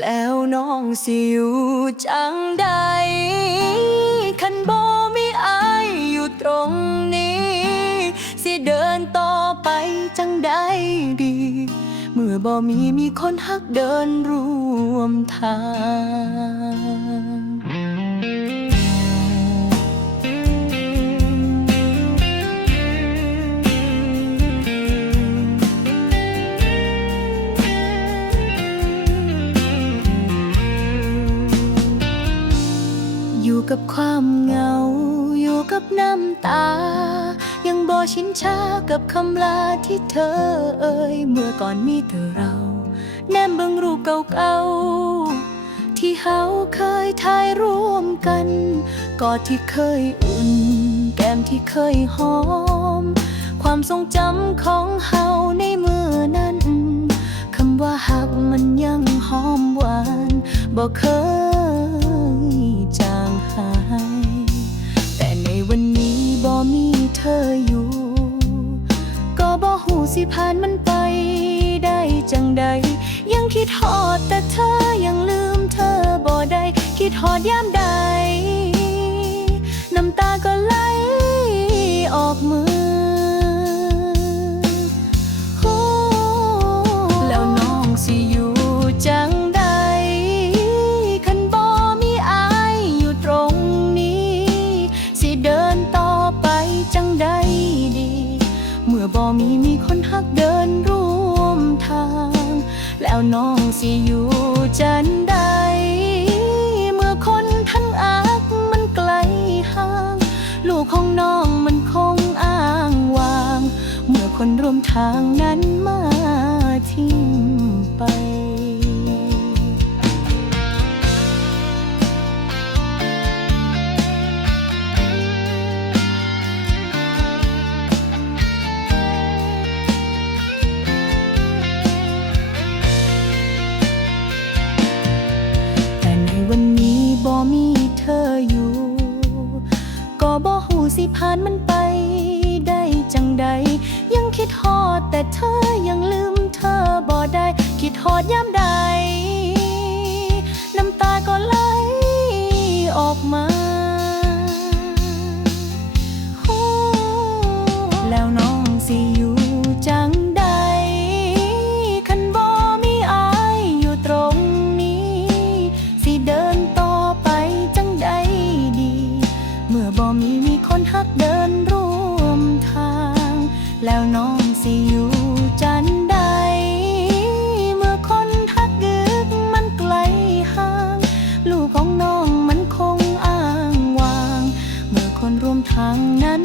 แล้วน้องสิอยู่จังใดคันบ่มีอายอยู่ตรงนี้ สิเดินต่อไปจังใดดี เมื่อบ่มีมีคนฮักเดินร่วมทาง อยู่กับความเหงา อยู่กับน้ำตา ยังบ่ชินชากับคำลาที่เธอเอ่ยเมื่อก่อนมีแต่เรา แนมเบิ่งรูปเก่าๆ ที่เฮาเคยถ่ายร่วมกันกอดที่เคยอุ่น แก้มที่เคยหอม ความทรงจำของเฮาในมือนั้นคำว่าหักมันยังหอมหวานบ่เคย ธออยู่ ก็บ่หูสิผ่านมันไปได้จังใด ยังคิดหอดแต่เธอยังลืมเธอบ่ได้ คิดหอดยามใด คนฮักเดินร่วมทาง แล้วน้องสิอยู่จันใด เมื่อคนทั้งอักมันไกลห่าง ลูกของน้องมันคงอ้างว้าง เมื่อคนร่วมทางนั้นมาทิ้งไป สิผ่านมันไปได้จังใด ยังคิดฮอดแต่เธอยังลืมเธอบ่ได้ คิดฮอดยามใด น้องสิอยู่จันใด เมื่อคนทักกึกมันไกลห่าง ลูกของน้องมันคงอ้างว้าง เมื่อคนร่วมทางนั้น